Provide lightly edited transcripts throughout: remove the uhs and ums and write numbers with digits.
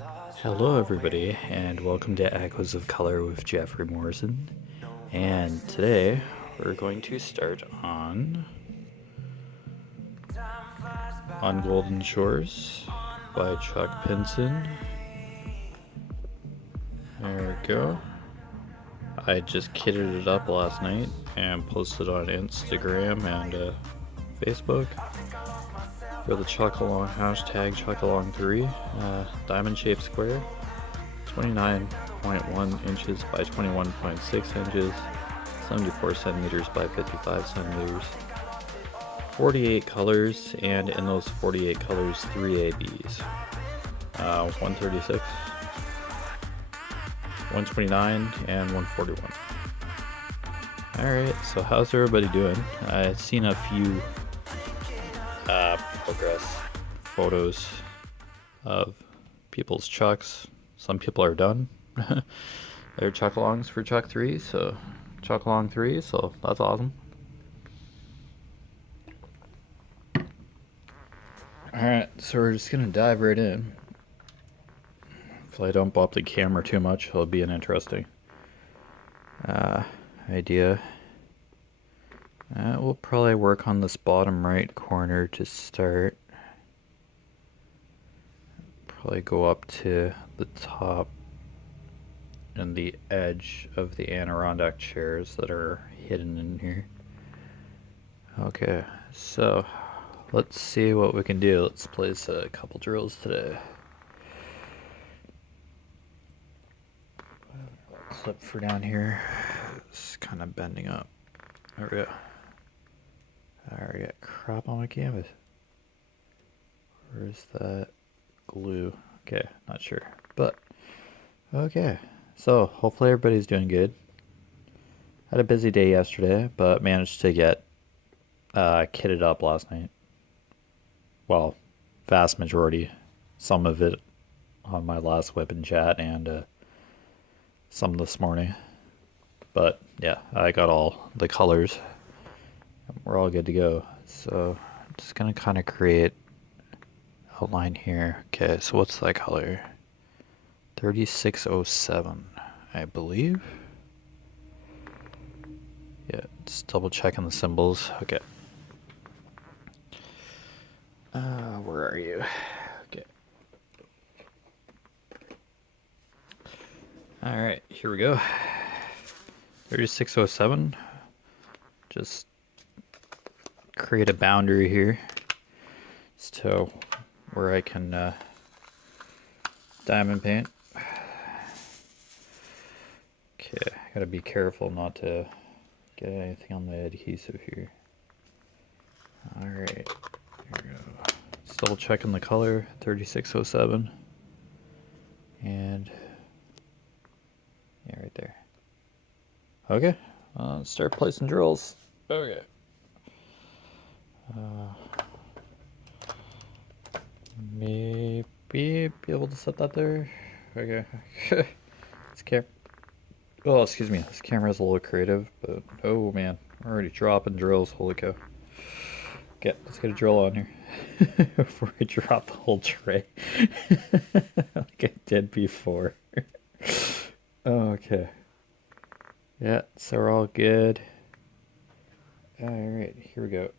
Hello, everybody, and welcome to Echoes of Color with Jeffery Morrison. And today we're going to start on Golden Shores by Chuck Pinson. There we go. I just kitted it up last night and posted on Instagram and Facebook for the Chuckalong hashtag Chuckalong3 diamond shaped square, 29.1 inches by 21.6 inches, 74 centimeters by 55 centimeters, 48 colors, and in those 48 colors, 3 ABs. 136, 129, and 141. Alright, so how's everybody doing? I've seen a few progress photos of people's chucks. Some people are done. They're chuckalongs for Chuck 3, so Chuckalong 3, so that's awesome. Alright, so we're just gonna dive right in. If I don't bump the camera too much, it'll be an interesting idea. We'll probably work on this bottom right corner to start. Probably go up to the top and the edge of the Adirondack chairs that are hidden in here. Okay, so let's see what we can do. Let's place a couple drills today. Clip for down here. It's kind of bending up. There we go. I already got crap on my canvas. Where's that glue? Okay, not sure. But, okay. So, hopefully everybody's doing good. Had a busy day yesterday, but managed to get kitted up last night. Well, vast majority. Some of it on my last WIP and chat, and some this morning. But yeah, I got all the colors. We're all good to go. So I'm just gonna kind of create outline here. Okay, so what's that color? 3607, I believe. Yeah, just double checking the symbols. Okay. Where are you? Okay. Alright, here we go. 3607. Just create a boundary here as to where I can diamond paint. Okay, gotta be careful not to get anything on the adhesive here. Alright, here we go. Just double checking the color, 3607. And yeah, right there. Okay, let's start placing drills. Okay. Maybe be able to set that there. Okay. This camera. Oh, excuse me. This camera is a little creative, but oh man, I'm already dropping drills. Holy cow. Okay, let's get a drill on here before I drop the whole tray like I did before. Okay. Yeah, so we're all good. Alright, here we go.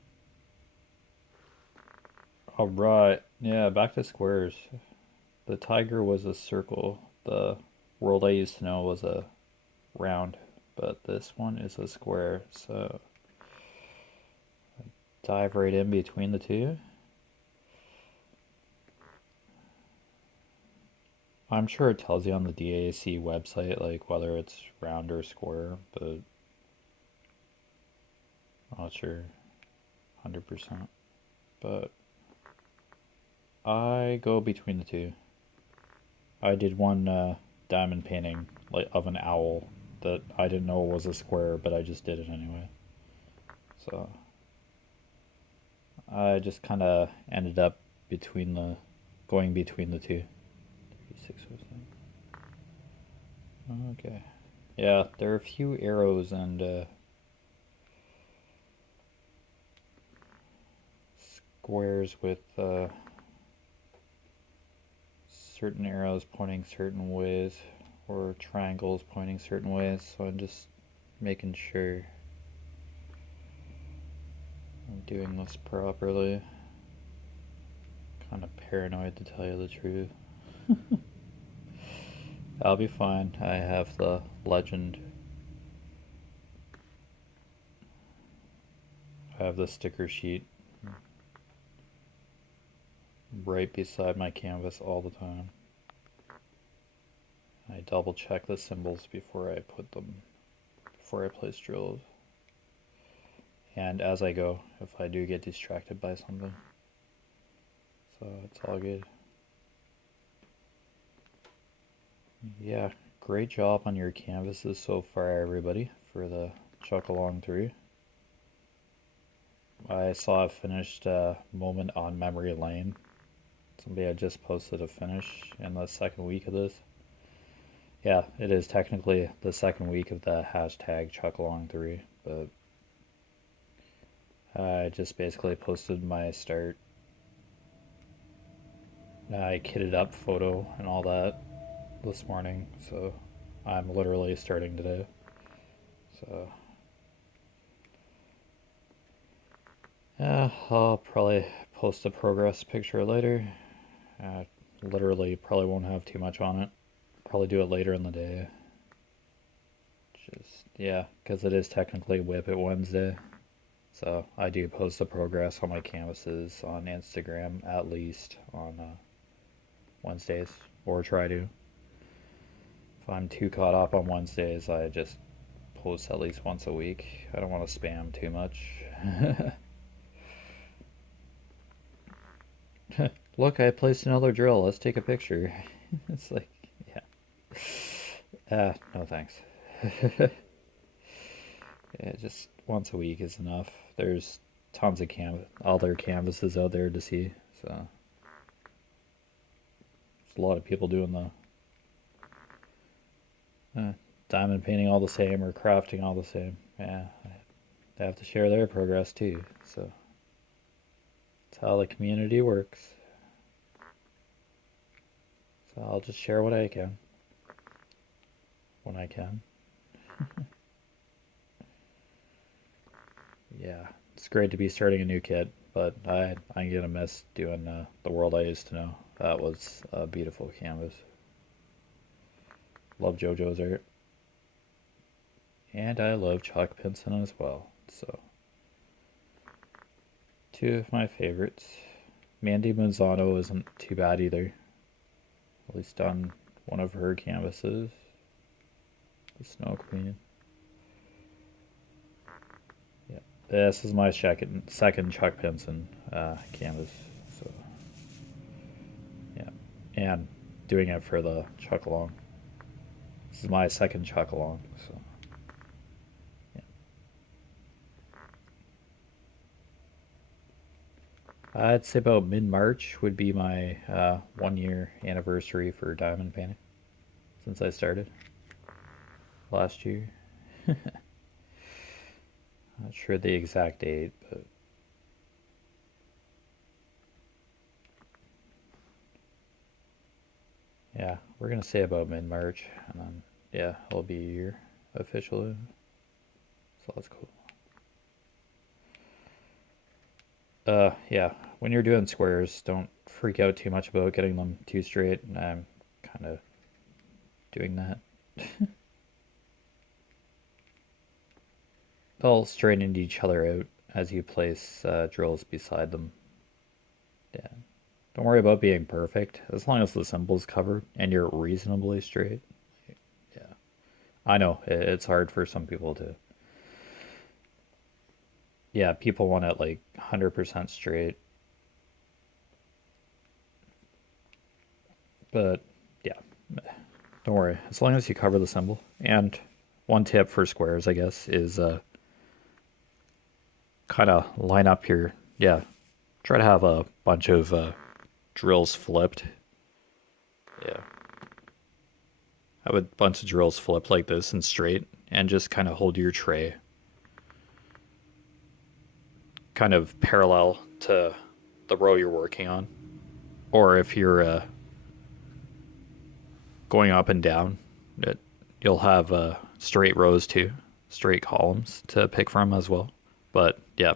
Alright, yeah, back to squares. The tiger was a circle. The world I used to know was a round, but this one is a square, so dive right in between the two. I'm sure it tells you on the DAC website, like whether it's round or square, but I'm not sure 100%. But I go between the two. I did one diamond painting like of an owl that I didn't know was a square, but I just did it anyway. So I just kind of ended up going between the two. 3607. Okay. Yeah, there are a few arrows and squares with certain arrows pointing certain ways or triangles pointing certain ways, so I'm just making sure I'm doing this properly. Kind of paranoid, to tell you the truth. I'll be fine. I have the legend. I have the sticker sheet right beside my canvas all the time. I double check the symbols before I place drills. And as I go, if I do get distracted by something. So it's all good. Yeah, great job on your canvases so far, everybody, for the Chuck Along 3. I saw a finished moment on memory lane. Somebody had just posted a finish in the second week of this. Yeah, it is technically the second week of the hashtag Chuck Along 3, but I just basically posted my start. I kitted up photo and all that this morning, so I'm literally starting today. So yeah, I'll probably post a progress picture later. Literally probably won't have too much on it. Probably do it later in the day. Just, yeah, because it is technically WIP it Wednesday. So I do post the progress on my canvases on Instagram at least on Wednesdays, or try to. If I'm too caught up on Wednesdays, I just post at least once a week. I don't want to spam too much. Look, I placed another drill. Let's take a picture. It's like, yeah. No thanks. Yeah, just once a week is enough. There's tons of other canvases out there to see, so there's a lot of people doing the diamond painting all the same or crafting all the same. Yeah, they have to share their progress too, so that's how the community works. So I'll just share what I can when I can. Yeah, it's great to be starting a new kit, but I'm gonna miss doing the world I used to know. That was a beautiful canvas. Love JoJo's art, and I love Chuck Pinson as well. So two of my favorites. Mandy Manzano isn't too bad either. At least on one of her canvases, the Snow Queen. Yeah, this is my second Chuck Pinson canvas. So yeah, and doing it for the Chuck Along. This is my second Chuck Along. So yeah, I'd say about mid-March would be my 1 year anniversary for diamond painting since I started last year. Not sure the exact date, but yeah, we're gonna say about mid-March, and then yeah, it'll be a year officially. So that's cool. Yeah, when you're doing squares, don't freak out too much about getting them too straight. I'm kind of doing that. They'll straighten each other out as you place drills beside them. Yeah. Don't worry about being perfect, as long as the symbol's covered and you're reasonably straight. Yeah. I know, it's hard for some people to. Yeah, people want it like 100% straight. But yeah, don't worry. As long as you cover the symbol. And one tip for squares, I guess, is kind of line up your, yeah, try to have a bunch of drills flipped. Yeah. Have a bunch of drills flipped like this and straight, and just kind of hold your tray kind of parallel to the row you're working on. Or if you're going up and down. You'll have straight rows too, straight columns to pick from as well. But yeah,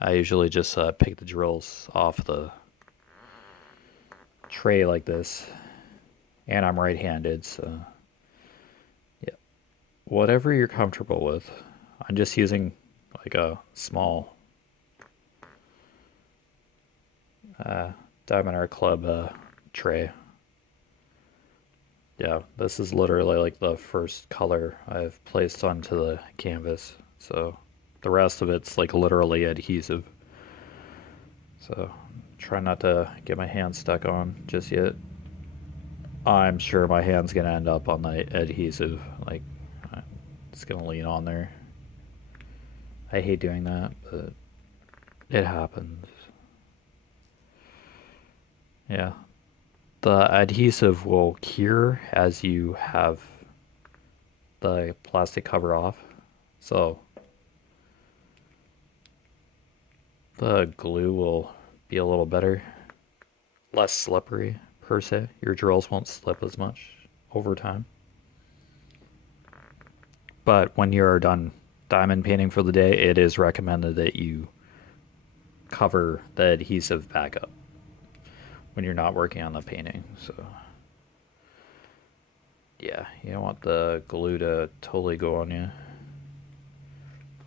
I usually just pick the drills off the tray like this, and I'm right-handed, so yeah, whatever you're comfortable with. I'm just using like a small Diamond Art Club tray. Yeah, this is literally like the first color I've placed onto the canvas, so the rest of it's like literally adhesive. So try not to get my hand stuck on just yet. I'm sure my hand's gonna end up on the adhesive, like it's gonna lean on there. I hate doing that, but it happens. Yeah, the adhesive will cure as you have the plastic cover off, so the glue will be a little better, less slippery per se. Your drills won't slip as much over time. But when you're done diamond painting for the day, it is recommended that you cover the adhesive back up when you're not working on the painting. So yeah, you don't want the glue to totally go on you.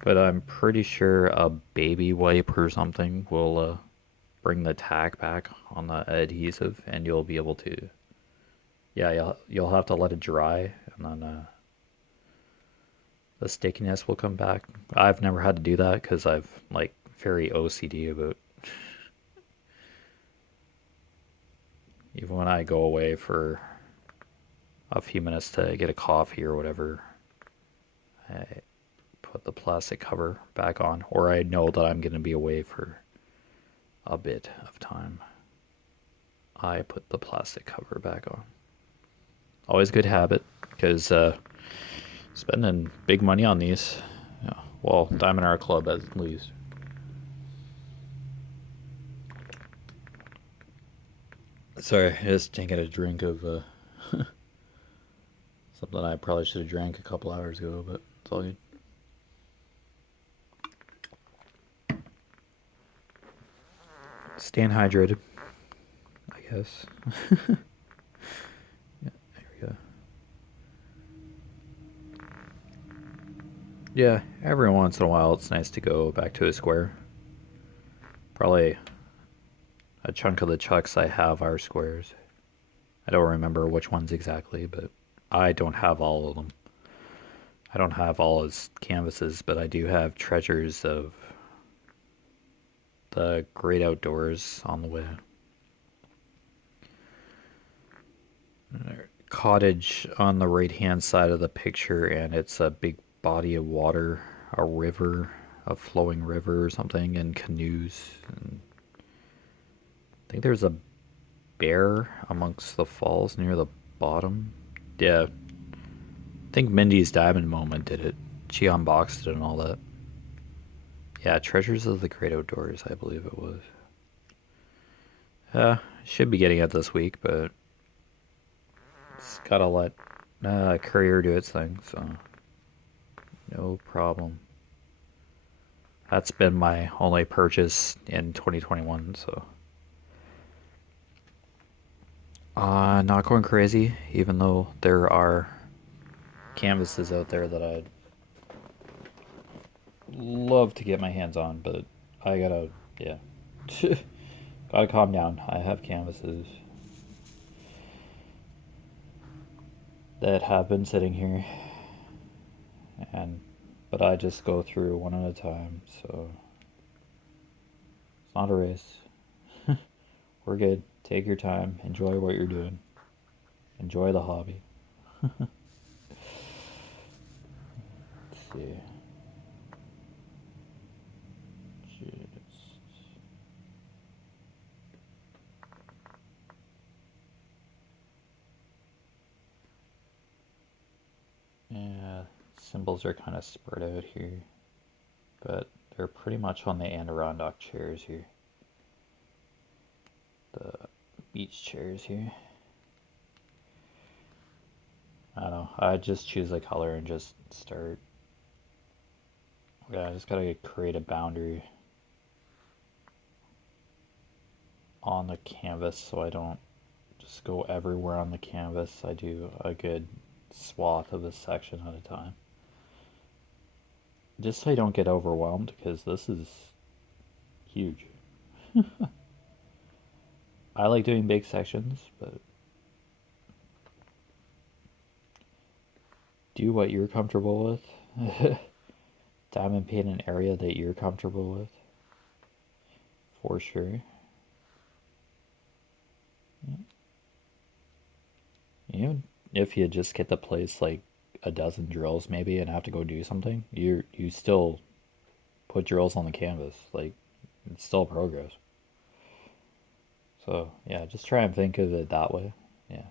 But I'm pretty sure a baby wipe or something will bring the tack back on the adhesive, and you'll be able to. Yeah, you'll have to let it dry, and then the stickiness will come back. I've never had to do that because I've like very OCD about. Even when I go away for a few minutes to get a coffee or whatever, I put the plastic cover back on, or I know that I'm going to be away for a bit of time. I put the plastic cover back on. Always good habit, because spending big money on these. Yeah, well, Diamond Art Club at least. Sorry, I just drinking a drink of something I probably should have drank a couple hours ago, but it's all good. Staying hydrated, I guess. Yeah, there we go. Yeah, every once in a while it's nice to go back to a square. Probably a chunk of the chucks I have are squares. I don't remember which ones exactly, but I don't have all of them. I don't have all his canvases, but I do have treasures of the great outdoors on the way. Cottage on the right hand side of the picture, and it's a big body of water, a river, a flowing river or something, and canoes. And I think there's a bear amongst the falls near the bottom. Yeah, I think Mindy's Diamond Moment did it. She unboxed it and all that. Yeah, Treasures of the Great Outdoors, I believe it was. Should be getting it this week, but it's gotta let courier do its thing, so no problem. That's been my only purchase in 2021, so not going crazy, even though there are canvases out there that I'd love to get my hands on, but I gotta, yeah, gotta calm down. I have canvases that have been sitting here, and but I just go through one at a time, so it's not a race. We're good. Take your time. Enjoy what you're doing. Enjoy the hobby. Let's see. Just... Yeah, symbols are kind of spread out here, but they're pretty much on the Adirondack chairs here. The beach chairs here. I just choose a color and just start. Yeah, I just gotta create a boundary on the canvas so I don't just go everywhere on the canvas. I do a good swath of a section at a time. Just so I don't get overwhelmed because this is huge. I like doing big sections, but do what you're comfortable with. Diamond paint an area that you're comfortable with, for sure. Even if you just get to place like a dozen drills maybe and have to go do something, you still put drills on the canvas. Like it's still progress. So yeah, just try and think of it that way. Yeah.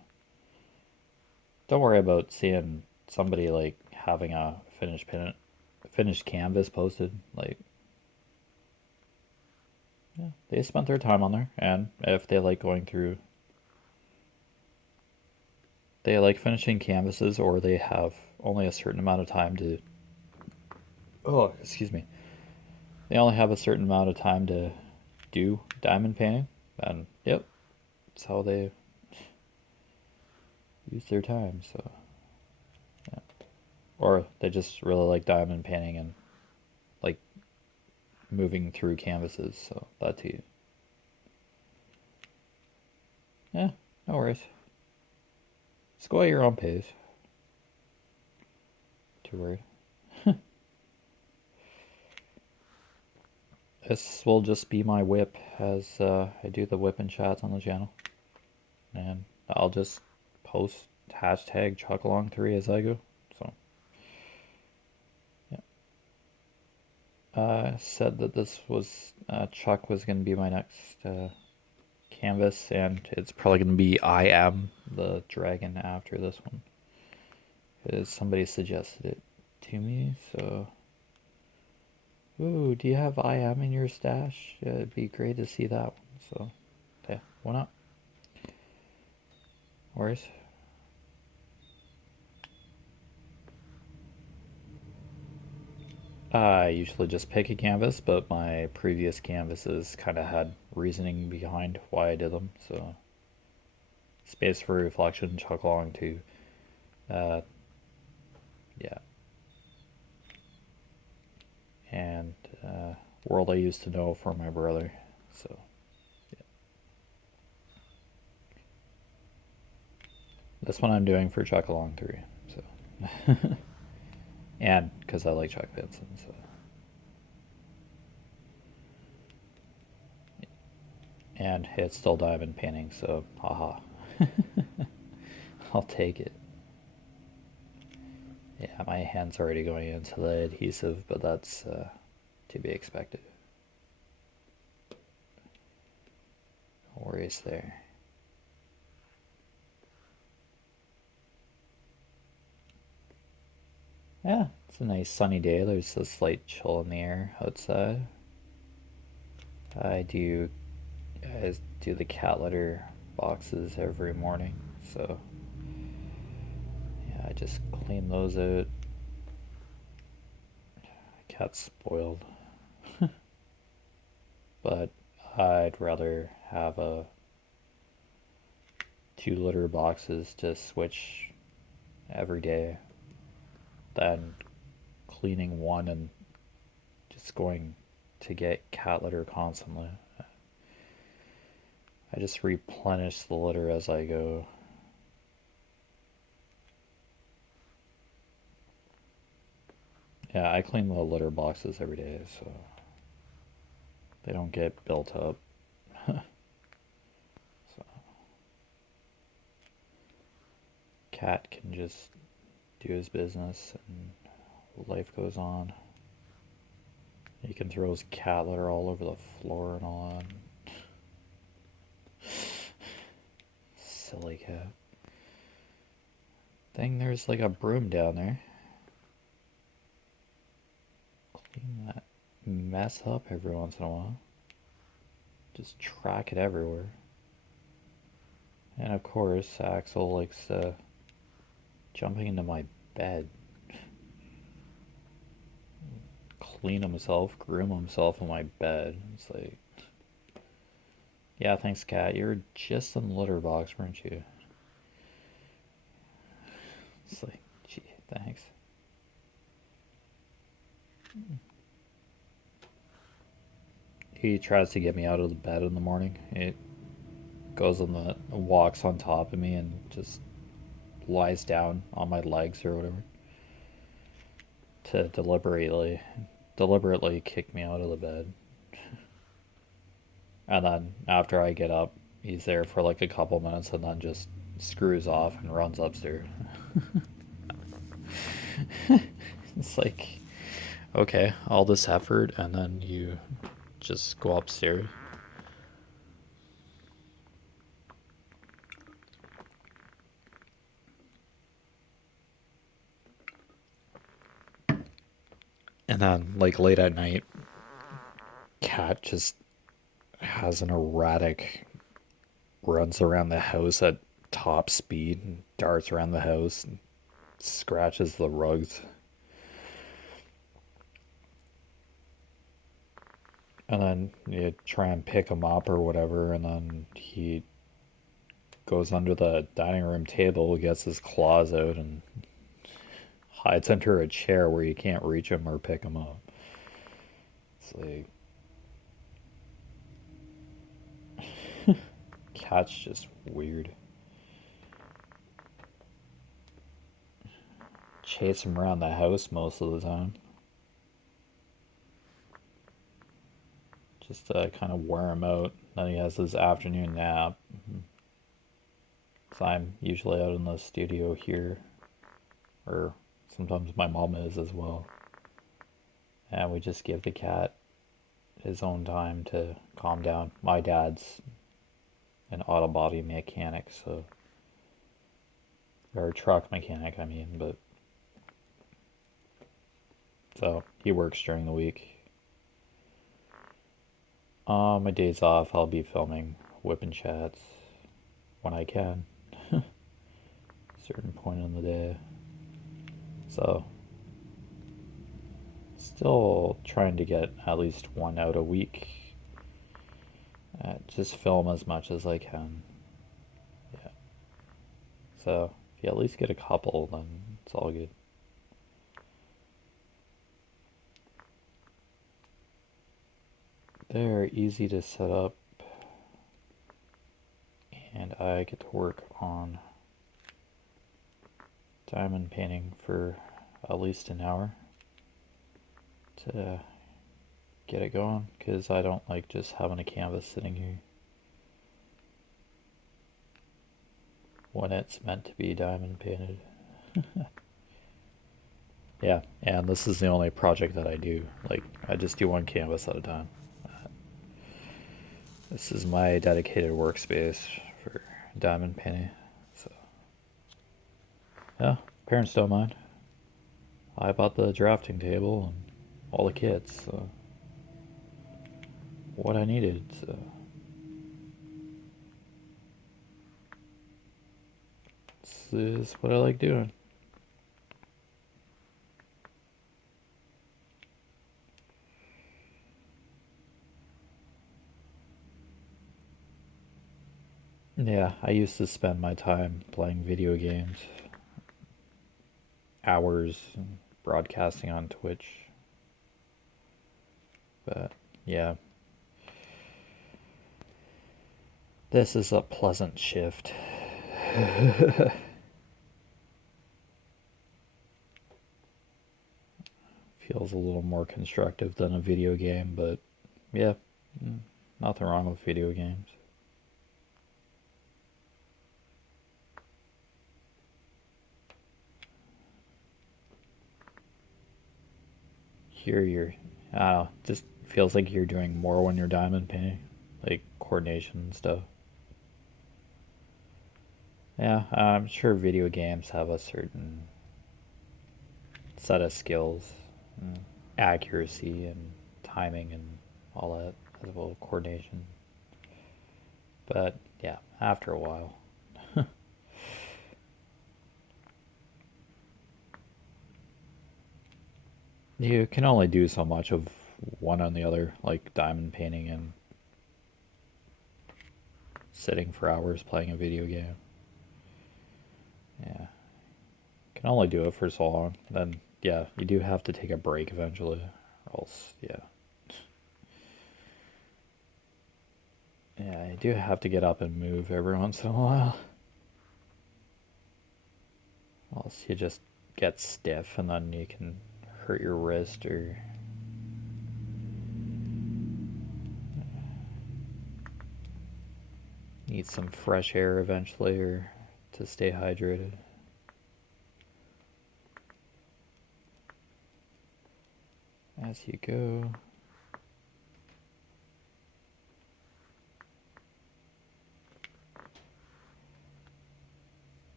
Don't worry about seeing somebody like having a finished canvas posted. Like yeah, they spent their time on there, and if they like going through, they like finishing canvases, or they have only a certain amount of time to. Oh, excuse me. They only have a certain amount of time to do diamond painting, and yep, that's how they use their time. So, yeah. Or they just really like diamond painting and like moving through canvases. So that too. Yeah, no worries. Just go at your own pace. Too worried. This will just be my whip as I do the whip and chats on the channel, and I'll just post hashtag chuckalong3 as I go. So. Yeah. Said that this was Chuck was going to be my next canvas, and it's probably going to be I Am the Dragon after this one, because somebody suggested it to me. So, ooh, do you have I Am in your stash? It'd be great to see that one. So, yeah, why not? Worries. I usually just pick a canvas, but my previous canvases kind of had reasoning behind why I did them. So, Space for Reflection, Chuck Long 2. Yeah. And World I Used to Know for my brother. So, yeah. This one I'm doing for Chuck Long 3. So, and because I like Chuck Pinson. So, and it's still diamond painting. So, haha. I'll take it. Yeah, my hand's already going into the adhesive, but that's to be expected. No worries there. Yeah, it's a nice sunny day. There's a slight chill in the air outside. I do the cat litter boxes every morning, so yeah, I just clean those out. Cat's spoiled, but I'd rather have a 2 litter boxes to switch every day than cleaning one and just going to get cat litter constantly. I just replenish the litter as I go. Yeah, I clean the litter boxes every day so they don't get built up. So cat can just do his business and life goes on. He can throw his cat litter all over the floor and all that. Silly cat. Dang, there's like a broom down there. Clean that mess up every once in a while. Just track it everywhere. And of course, Axel likes to jumping into my bed. Clean himself, groom himself in my bed. It's like, yeah, thanks, cat. You were just in the litter box, weren't you? It's like, gee, thanks. He tries to get me out of the bed in the morning. He goes on the walks on top of me and just lies down on my legs or whatever to deliberately kick me out of the bed. And then after I get up, he's there for like a couple minutes and then just screws off and runs upstairs. It's like, okay, all this effort and then you just go upstairs. And then, like, late at night, cat just has an erratic, runs around the house at top speed and darts around the house and scratches the rugs. And then you try and pick him up or whatever, and then he goes under the dining room table, gets his claws out, and hides under a chair where you can't reach him or pick him up. It's like, cat's just weird. Chase him around the house most of the time. Just to kind of wear him out. Then he has his afternoon nap. So I'm usually out in the studio here. Or sometimes my mom is as well. And we just give the cat his own time to calm down. My dad's an auto body mechanic, so, or truck mechanic, I mean, but so he works during the week. My days off, I'll be filming WIP and chats when I can. Certain point in the day. So still trying to get at least one out a week. Just film as much as I can. Yeah. So if you at least get a couple, then it's all good. They're easy to set up, and I get to work on diamond painting for at least an hour to get it going, because I don't like just having a canvas sitting here when it's meant to be diamond painted. Yeah, and this is the only project that I do. Like, I just do one canvas at a time. This is my dedicated workspace for diamond painting. So, yeah, parents don't mind. I bought the drafting table and all the kits. So what I needed. So this is what I like doing. Yeah, I used to spend my time playing video games, hours broadcasting on Twitch. But yeah, this is a pleasant shift. Feels a little more constructive than a video game, but yeah, nothing wrong with video games. Here you're, I don't know, just feels like you're doing more when you're diamond painting, like coordination and stuff. Yeah, I'm sure video games have a certain set of skills, and accuracy and timing and all that, as well as coordination. But yeah, after a while. You can only do so much of one on the other, like diamond painting and sitting for hours playing a video game. Yeah, can only do it for so long. Then, yeah, you do have to take a break eventually, or else, yeah. Yeah, you do have to get up and move every once in a while. Or else you just get stiff and then you can hurt your wrist or need some fresh air eventually or to stay hydrated. As you go.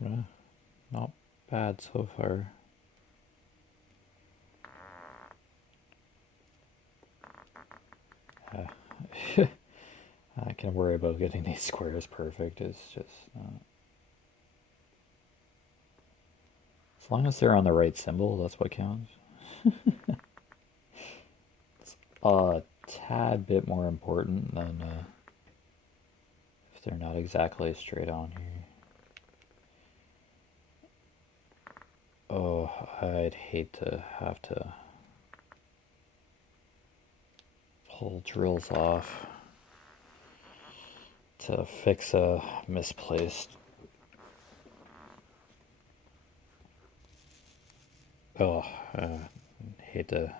Yeah, not bad so far. I can worry about getting these squares perfect. It's just as long as they're on the right symbol, that's what counts. It's a tad bit more important than if they're not exactly straight on here. Oh, I'd hate to have to pull drills off to fix a misplaced. Oh, hate to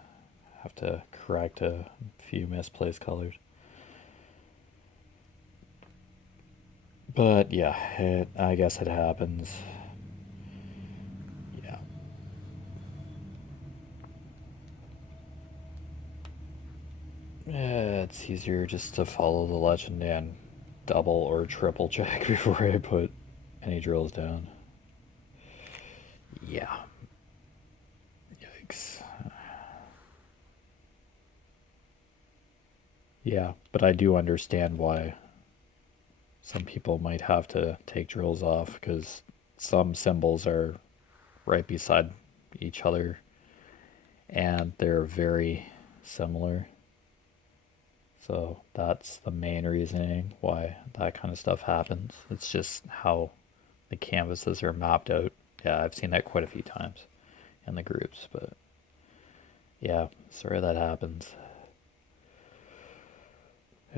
have to correct a few misplaced colors. But yeah, I guess it happens. Yeah. It's easier just to follow the legend and double or triple check before I put any drills down. Yeah. Yikes. Yeah, but I do understand why some people might have to take drills off because some symbols are right beside each other and they're very similar. So that's the main reasoning why that kind of stuff happens. It's just how the canvases are mapped out. Yeah, I've seen that quite a few times in the groups, but yeah, sorry that happens.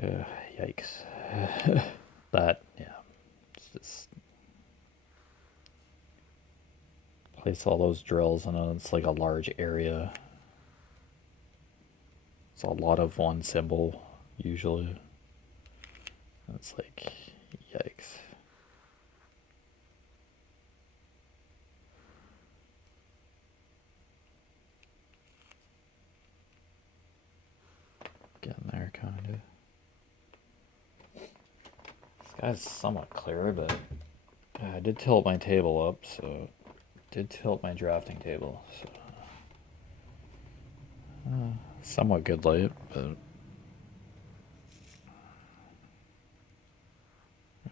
Uh, Yikes. That, yeah, it's just place all those drills and it's like a large area. It's a lot of one symbol, usually. It's like, yikes. Getting there, kind of. This guy's somewhat clearer, but I did tilt my table up, so did tilt my drafting table. So somewhat good light, but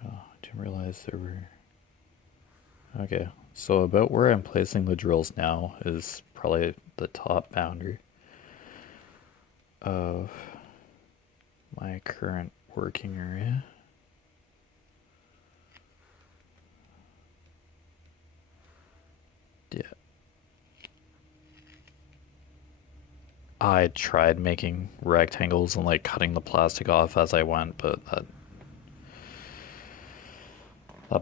I didn't realize there were. Okay, so about where I'm placing the drills now is probably the top boundary of my current working area. Yeah. I tried making rectangles and like cutting the plastic off as I went, but that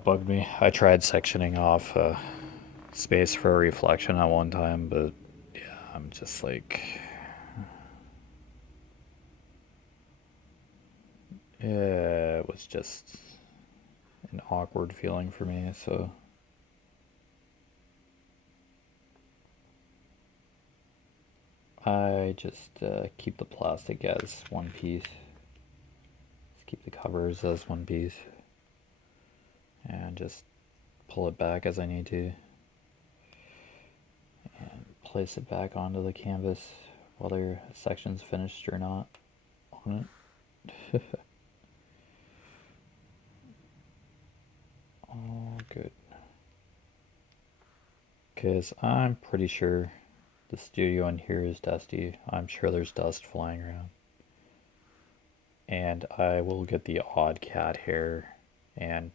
bugged me. I tried sectioning off space for a reflection at one time, but yeah, I'm just like, yeah, it was just an awkward feeling for me, so I just keep the plastic as one piece. Just keep the covers as one piece. And just pull it back as I need to. And place it back onto the canvas, whether section's finished or not on it. all good. Because I'm pretty sure the studio in here is dusty. I'm sure there's dust flying around. And I will get the odd cat hair, and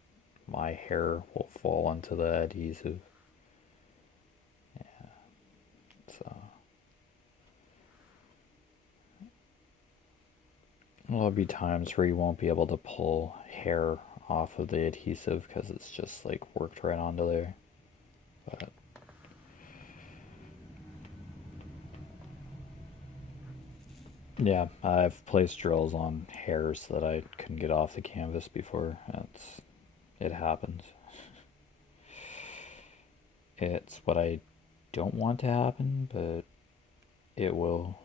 my hair will fall into the adhesive. Yeah, so there'll be times where you won't be able to pull hair off of the adhesive because it's just like worked right onto there. But yeah, I've placed drills on hairs that I couldn't get off the canvas before. It happens. It's what I don't want to happen, but it will.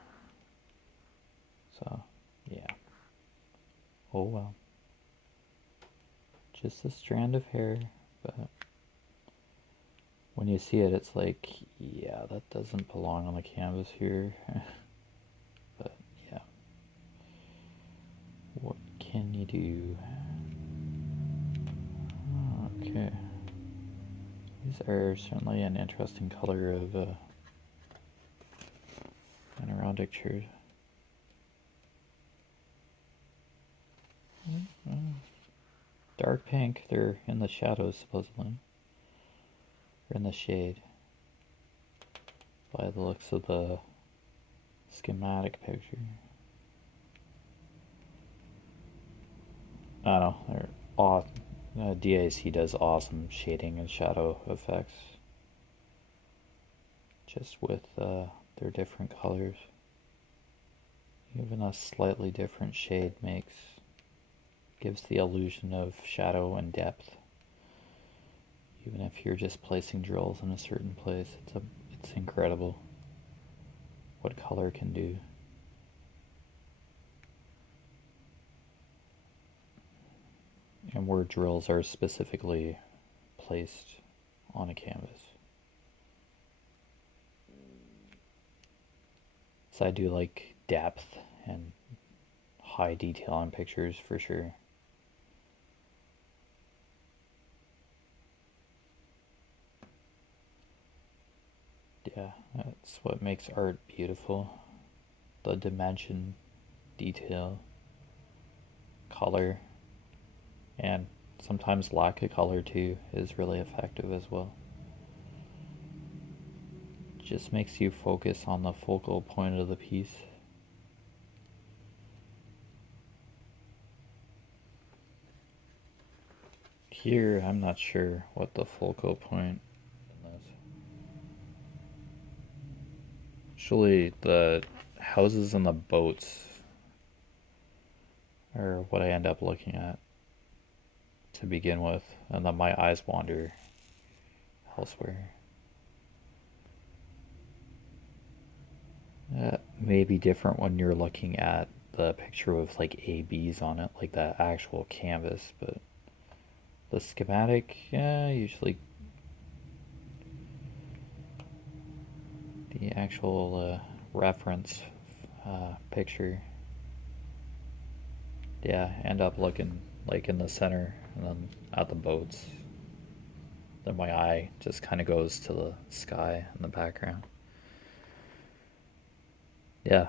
So, yeah. Oh well. Just a strand of hair, but when you see it, it's like, yeah, that doesn't belong on the canvas here. But yeah, what can you do? Okay. These are certainly an interesting color of panoramic chairs. Dark pink, they're in the shadows supposedly. They're in the shade. By the looks of the schematic picture. I don't know, they're off. DAC does awesome shading and shadow effects. Just with their different colors. Even a slightly different shade gives the illusion of shadow and depth. Even if you're just placing drills in a certain place, it's incredible what color can do. And where drills are specifically placed on a canvas. So I do like depth and high detail on pictures for sure. Yeah, that's what makes art beautiful. The dimension, detail, color, and sometimes lack of color too is really effective as well. Just makes you focus on the focal point of the piece. Here, I'm not sure what the focal point is. Actually, the houses and the boats are what I end up looking at to begin with, and then my eyes wander elsewhere. May be different when you're looking at the picture with like ABs on it, like the actual canvas, but the schematic, yeah, usually the actual reference picture, yeah, end up looking like in the center and then at the boats. Then my eye just kind of goes to the sky in the background. Yeah,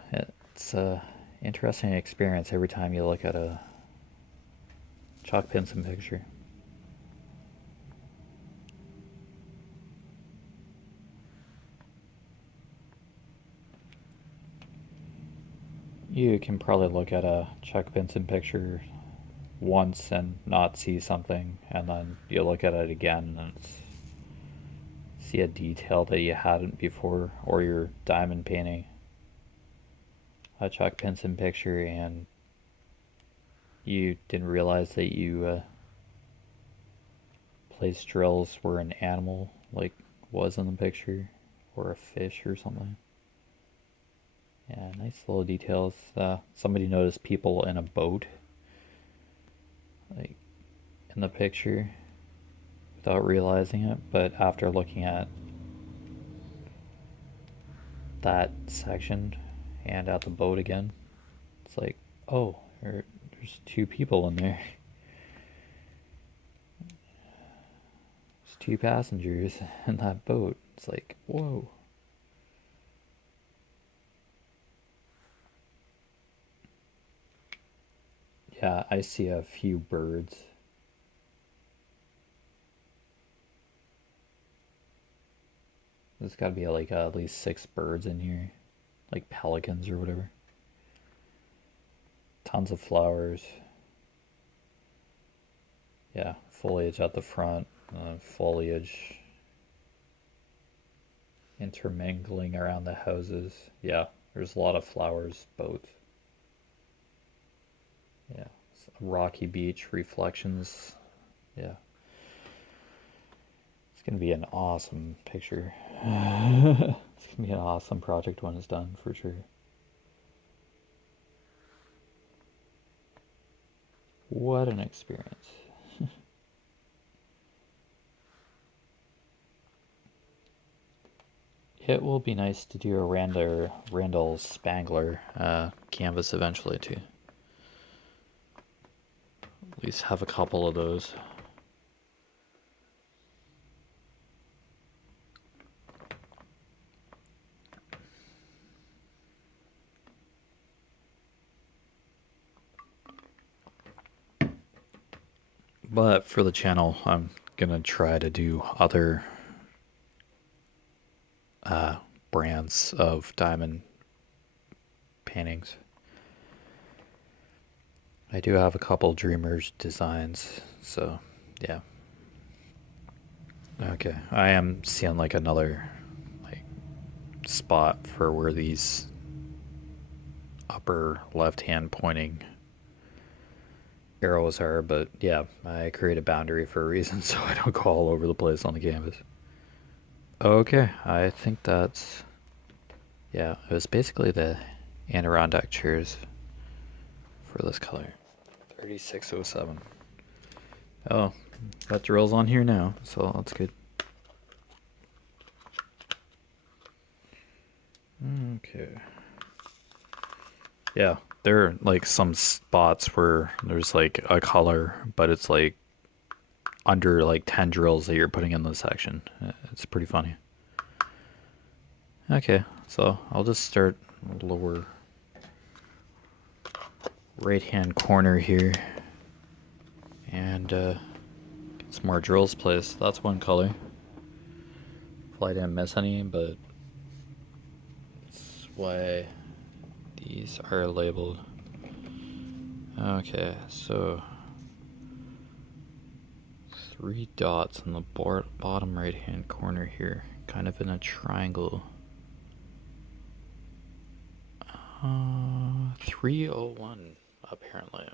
it's a interesting experience every time you look at a Chuck Pinson picture. You can probably look at a Chuck Pinson picture once and not see something, and then you look at it again and see a detail that you hadn't before, or you're diamond painting a Chuck Pinson picture and you didn't realize that you placed drills where an animal like was in the picture, or a fish or something. Yeah, nice little details. Somebody noticed people in a boat, like in the picture, without realizing it, but after looking at that section and at the boat again, it's like, oh, there's two people in there. 2 passengers in that boat. It's like, whoa. Yeah, I see a few birds. There's got to be like at least 6 birds in here, like pelicans or whatever. Tons of flowers. Yeah, foliage at the front, foliage intermingling around the houses. Yeah, there's a lot of flowers, boats. Yeah, rocky beach reflections. Yeah, it's gonna be an awesome picture. It's gonna be an awesome project when it's done for sure. What an experience. It will be nice to do a Randall Spangler canvas eventually too. At least have a couple of those. But for the channel, I'm gonna try to do other brands of diamond paintings. I do have a couple Dreamers designs, so yeah. Okay, I am seeing like another like spot for where these upper left hand pointing arrows are, but yeah, I create a boundary for a reason so I don't go all over the place on the canvas. Okay, I think that's, yeah, it was basically the Adirondack chairs for this color. 3607. Oh, that drill's on here now, so that's good. Okay. Yeah, there are like some spots where there's like a color, but it's like under like 10 drills that you're putting in the section. It's pretty funny. Okay, so I'll just start lower right hand corner here and get some more drills placed. That's one color. Hopefully I didn't miss any, but that's why these are labeled. Okay, so 3 dots in the bottom right hand corner here, kind of in a triangle. 301 apparently.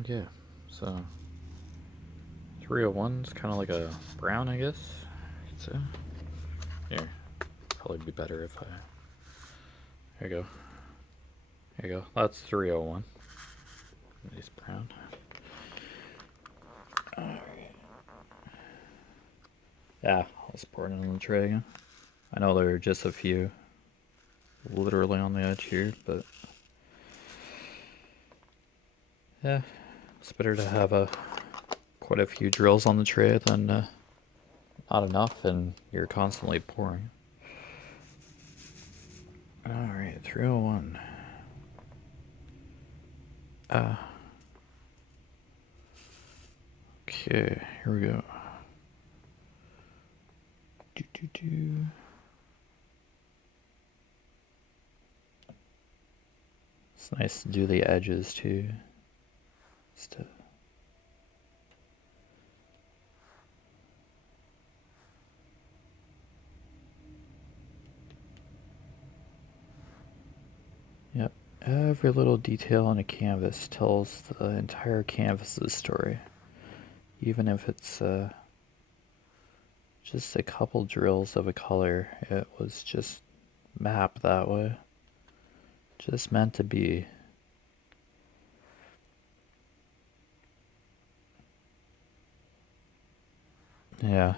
Okay, so 301 is kind of like a brown, I guess. So here, probably be better if I. There you go. There you go. That's 301. Nice brown. Alright. Yeah, I'll just pour it in the tray again. I know there are just a few literally on the edge here, but yeah, it's better to have quite a few drills on the tray than not enough and you're constantly pouring. Alright, 301. Okay, here we go. It's nice to do the edges too. Yep, every little detail on a canvas tells the entire canvas's story. Even if it's just a couple drills of a color, it was just mapped that way. Just meant to be. Yeah,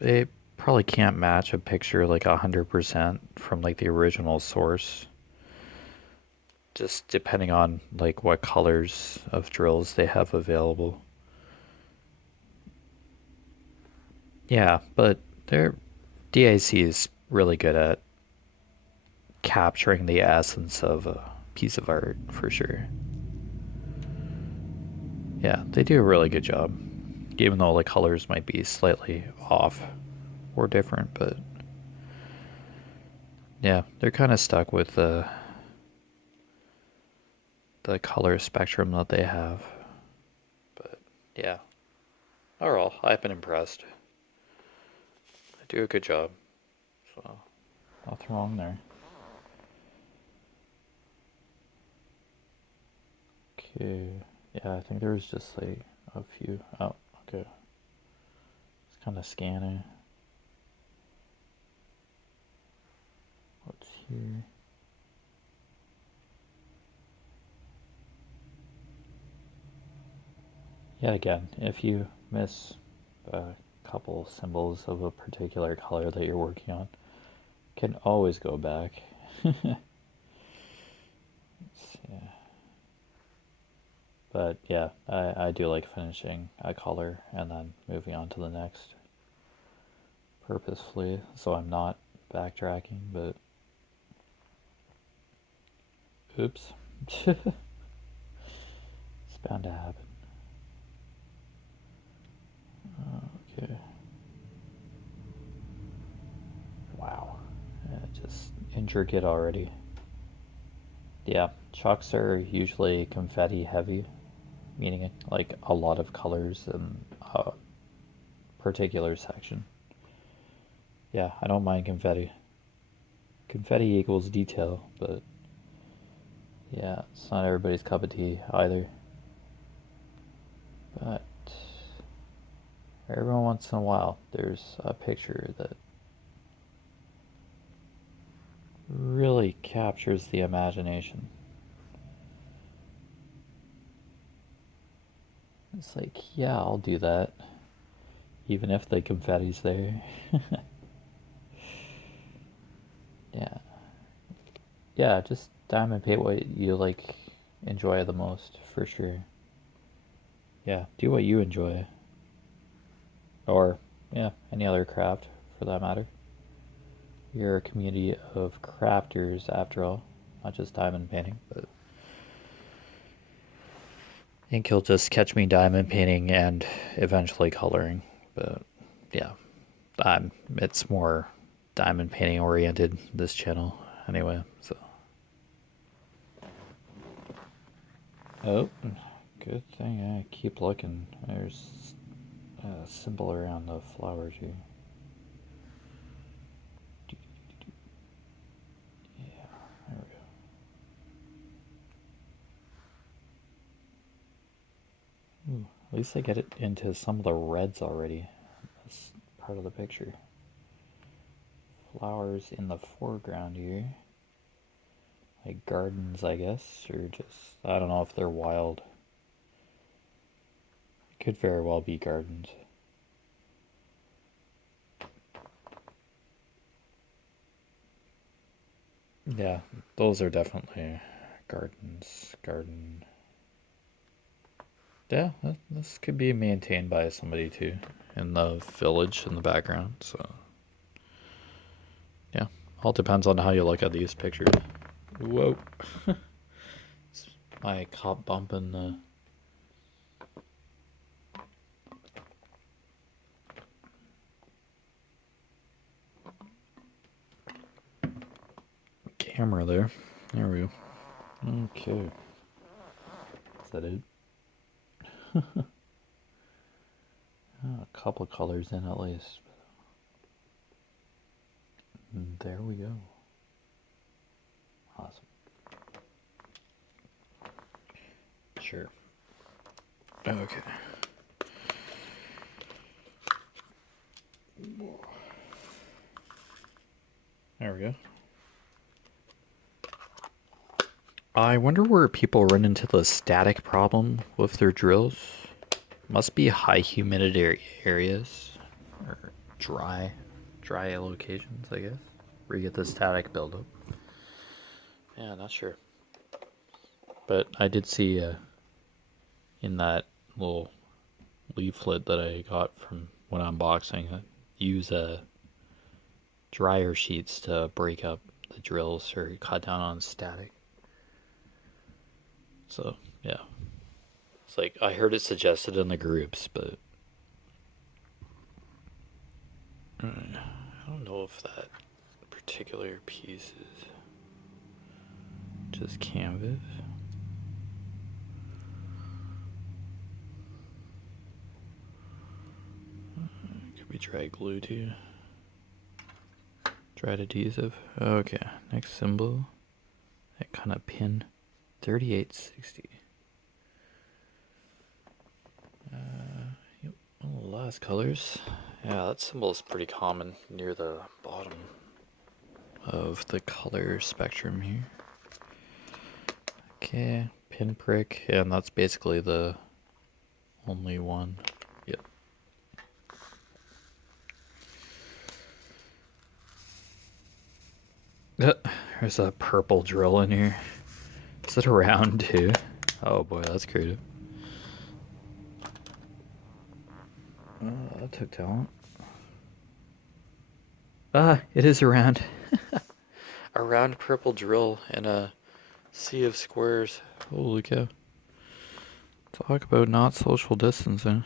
it probably can't match a picture like 100% from like the original source. Just depending on like what colors of drills they have available. Yeah, but their DAC is really good at capturing the essence of a piece of art for sure. Yeah, they do a really good job, even though the colors might be slightly off or different. But yeah, they're kind of stuck with the color spectrum that they have. But yeah, overall, I've been impressed. They do a good job, so nothing wrong there. Okay, yeah, I think there was just like a few. Oh, okay. It's kind of scanning. What's here? Yeah, again, if you miss a couple symbols of a particular color that you're working on, you can always go back. Yeah. But yeah, I do like finishing a color and then moving on to the next purposefully, so I'm not backtracking, but oops. It's bound to happen. Okay. Wow. Just intricate already. Yeah, chalks are usually confetti heavy, meaning like a lot of colors in a particular section. Yeah, I don't mind confetti. Confetti equals detail, but yeah, it's not everybody's cup of tea either. But every once in a while, there's a picture that really captures the imagination. It's like, yeah, I'll do that, even if the confetti's there. Yeah, yeah, just diamond paint what you like, enjoy the most for sure. Yeah, do what you enjoy, or yeah, any other craft for that matter. You're a community of crafters after all, not just diamond painting. But I think you'll just catch me diamond painting and eventually coloring. But yeah, it's more diamond painting oriented, this channel anyway. So oh, good thing I keep looking. There's a symbol around the flowers here. Yeah, there we go. Ooh, at least I get it into some of the reds already. That's part of the picture. Flowers in the foreground here. Like gardens, I guess, or just, I don't know if they're wild. Could very well be gardens. Yeah, those are definitely gardens. Garden. Yeah, this could be maintained by somebody too in the village in the background. So, yeah, all depends on how you look at these pictures. Whoa. My cop bumping the camera there. There we go. Okay. Is that it? Oh, a couple colors in at least. And there we go. Awesome. Sure. Okay. There we go. I wonder where people run into the static problem with their drills. Must be high humidity areas or dry, dry locations, I guess, where you get the static buildup. Yeah, not sure. But I did see in that little leaflet that I got from when unboxing it, use dryer sheets to break up the drills or cut down on static. So yeah, it's like I heard it suggested in the groups, but I don't know if that particular piece is just canvas. Could be dry glue too. Dried adhesive. Okay, next symbol. That kind of pin. 3860. Yep. Well, the last colors. Yeah, that symbol is pretty common near the bottom of the color spectrum here. Okay, pinprick, and that's basically the only one. Yep. There's a purple drill in here. Is it around too? Oh boy, that's creative. That took talent. Ah, it is around. A round purple drill in a sea of squares. Holy cow. Talk about not social distancing.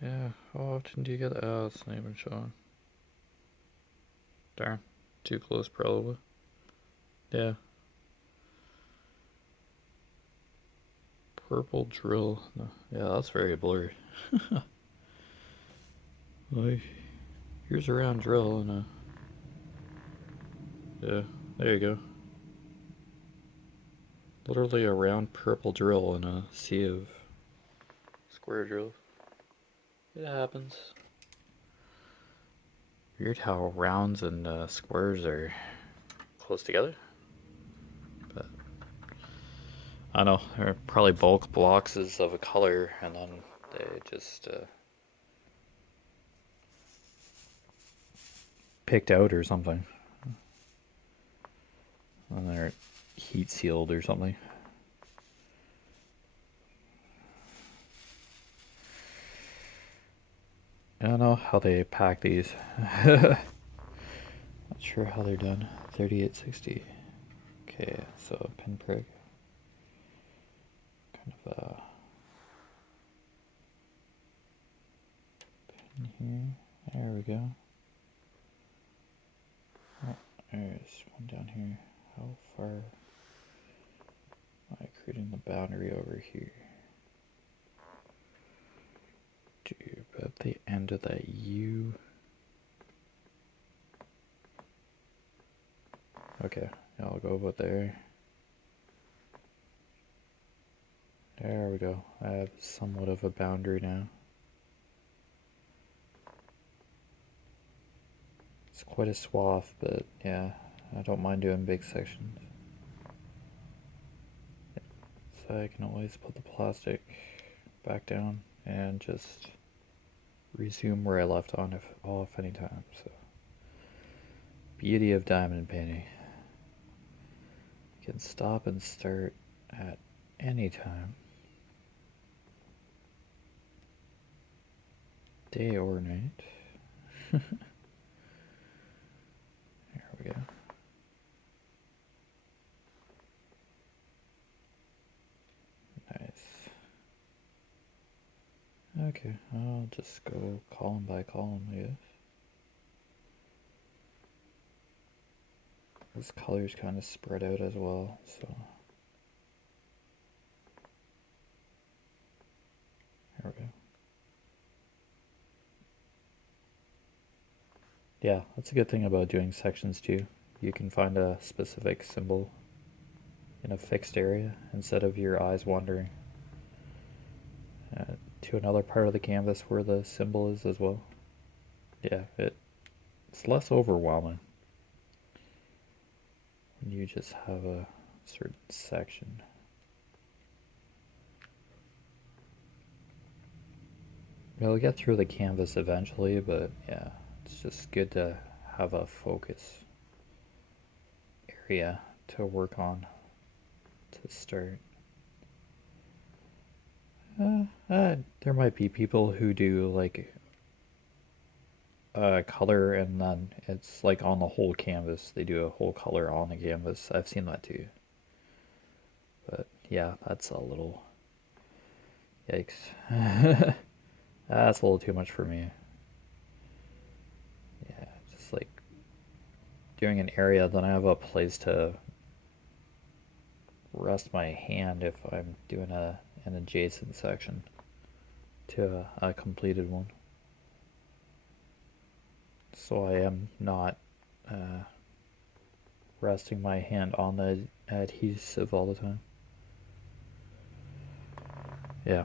Yeah, how often do you get that? Oh, it's not even showing. Darn. Too close, probably. Yeah. Purple drill. No. Yeah, that's very blurry. Like, here's a round drill and a... Yeah, there you go. Literally a round purple drill in a sea of square drills. It happens. Weird how rounds and squares are close together. But I don't know, they're probably bulk blocks of a color and then they just picked out or something. And they're heat sealed or something. I don't know how they pack these. Not sure how they're done. 3860. Okay, so pinprick. Kind of a pin here. There we go. Oh, there's one down here. How far am I creating the boundary over here? To about the end of that U. Okay, yeah, I'll go about there. There we go. I have somewhat of a boundary now. It's quite a swath, but yeah, I don't mind doing big sections. So I can always put the plastic back down and just resume where I left off anytime. So, beauty of diamond painting. You can stop and start at any time, day or night. There we go. Nice. Okay, I'll just go column by column, I guess. This color's kind of spread out as well, so there we go. Yeah, that's a good thing about doing sections too. You can find a specific symbol in a fixed area instead of your eyes wandering to another part of the canvas where the symbol is as well. Yeah, it's less overwhelming when you just have a certain section. We'll get through the canvas eventually, but yeah, it's just good to have a focus area to work on to start. There might be people who do like color and then it's like on the whole canvas. They do a whole color on the canvas. I've seen that too. But yeah, that's a little yikes. That's a little too much for me. Yeah, just like doing an area, then I have a place to rest my hand if I'm doing an adjacent section to a completed one. So I am not uh, resting my hand on the adhesive all the time. Yeah,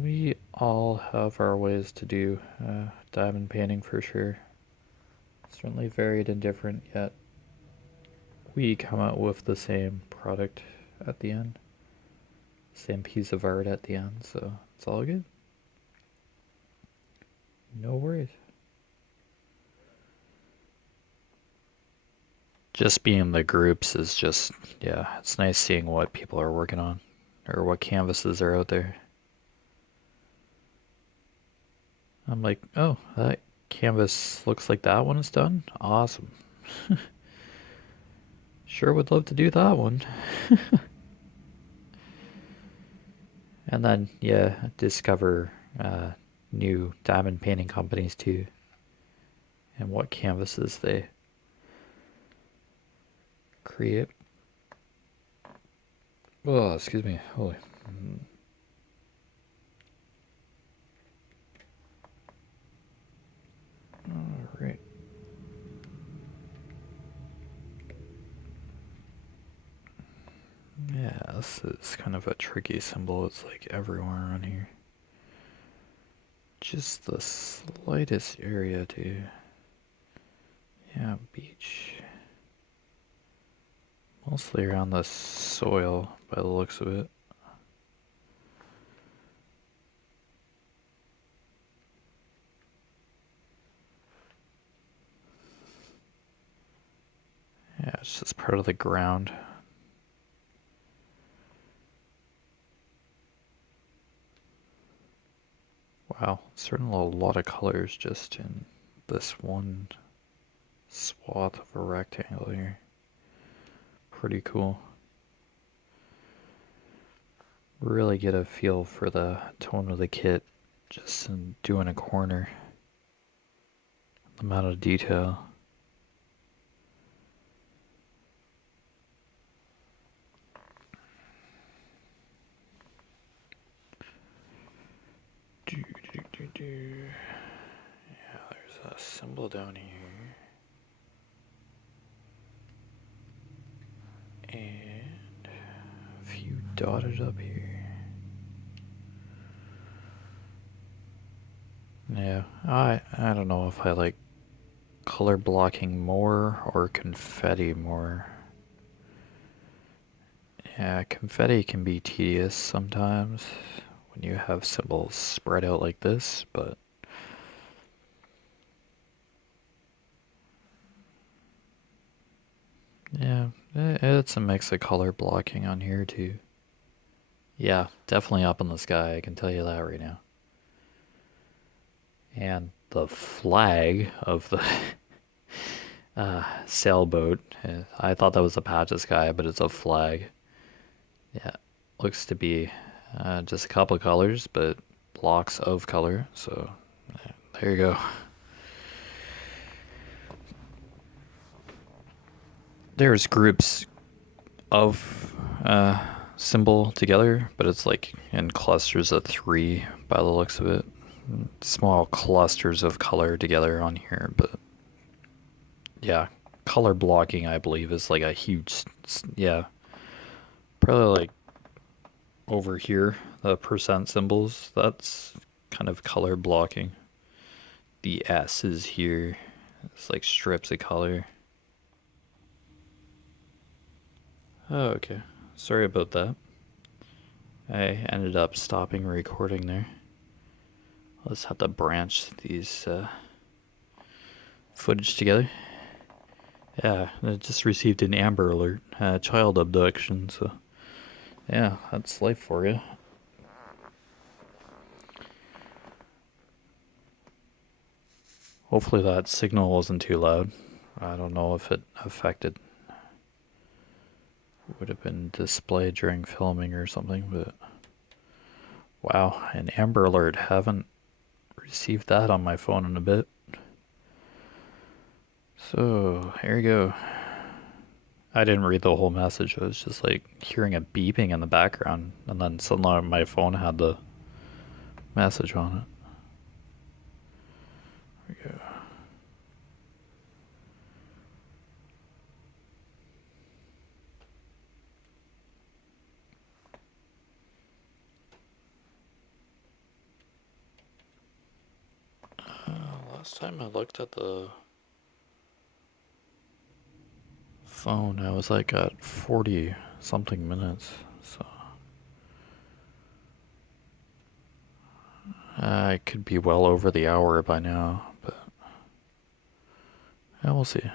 we all have our ways to do diamond painting for sure. Certainly varied and different, yet we come out with the same product at the end. Same piece of art at the end, so it's all good. No worries. Just being in the groups is just, yeah, it's nice seeing what people are working on or what canvases are out there. I'm like, oh, that canvas looks like that one is done. Awesome. Sure would love to do that one. And then, yeah, discover new diamond painting companies too and what canvases they create. Oh, excuse me. Holy. All right. Yeah, this is kind of a tricky symbol. It's like everywhere around here. Just the slightest area too. Yeah, beach. Mostly around the soil by the looks of it. Yeah, it's just part of the ground. Wow, certainly a lot of colors just in this one swath of a rectangle here. Pretty cool. Really get a feel for the tone of the kit just in doing a corner. The amount of detail. Yeah, there's a symbol down here. And a few dotted up here. Yeah, I don't know if I like color blocking more or confetti more. Yeah, confetti can be tedious sometimes when you have symbols spread out like this, but yeah, it's a mix of color blocking on here too. Yeah, definitely up in the sky, I can tell you that right now. And the flag of the sailboat, I thought that was a patch of sky, but it's a flag. Yeah, looks to be just a couple of colors, but blocks of color. So there you go. There's groups of symbol together, but it's like in clusters of 3 by the looks of it. Small clusters of color together on here, but yeah, color blocking I believe is like a huge, yeah, probably like over here, the percent symbols, that's kind of color blocking. The S is here. It's like strips of color. Oh, okay. Sorry about that. I ended up stopping recording there. Let's have to branch these footage together. Yeah, I just received an Amber Alert, child abduction, so yeah, that's life for you. Hopefully that signal wasn't too loud. I don't know if it affected, would have been displayed during filming or something, but wow, an Amber Alert. Haven't received that on my phone in a bit. So, here you go. I didn't read the whole message. I was just like hearing a beeping in the background, and then suddenly my phone had the message on it. Here we go. Last time I looked at the phone, I was like at 40 something minutes. So I could be well over the hour by now, but yeah, we'll see.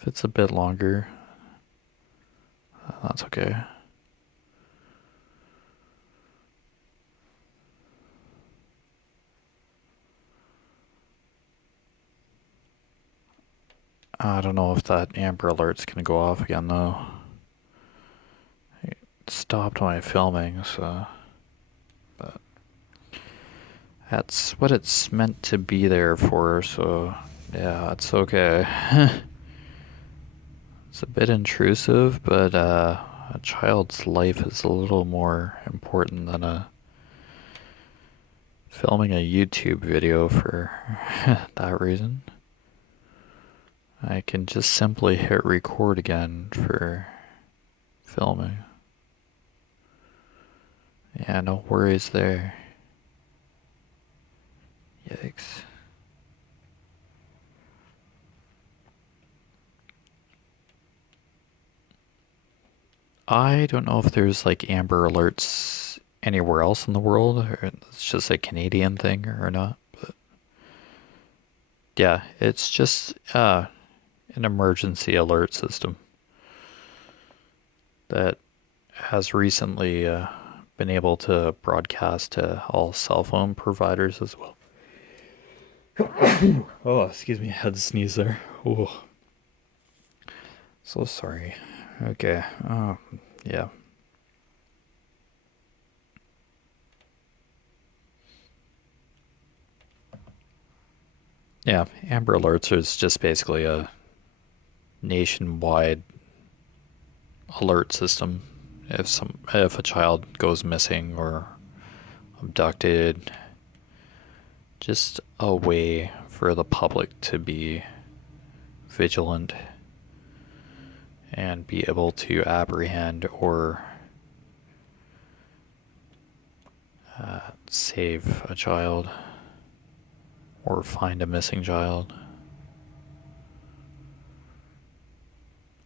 If it's a bit longer, that's okay. I don't know if that Amber Alert's gonna go off again though. It stopped my filming, so. But that's what it's meant to be there for, so yeah, it's okay. It's a bit intrusive, but a child's life is a little more important than filming a YouTube video for that reason. I can just simply hit record again for filming. Yeah, no worries there. Yikes. I don't know if there's like Amber Alerts anywhere else in the world, or it's just a Canadian thing or not. But yeah, it's just an emergency alert system that has recently been able to broadcast to all cell phone providers as well. Oh, excuse me, I had to sneeze there. Oh, so sorry. Okay. Yeah. Yeah, Amber Alerts is just basically a nationwide alert system if a child goes missing or abducted, just a way for the public to be vigilant and be able to apprehend or save a child or find a missing child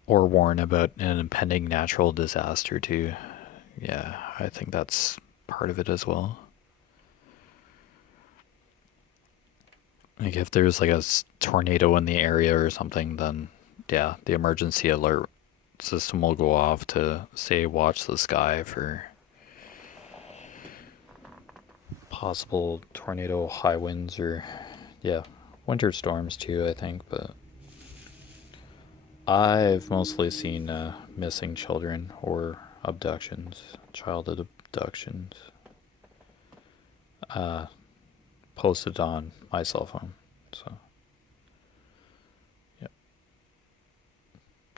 or warn about an impending natural disaster too. Yeah, I think that's part of it as well. Like if there's like a tornado in the area or something, then yeah, the emergency alert system will go off to say watch the sky for possible tornado, high winds, or yeah, winter storms too, I think. But I've mostly seen missing children or abductions, childhood abductions, uh, posted on my cell phone. So yeah,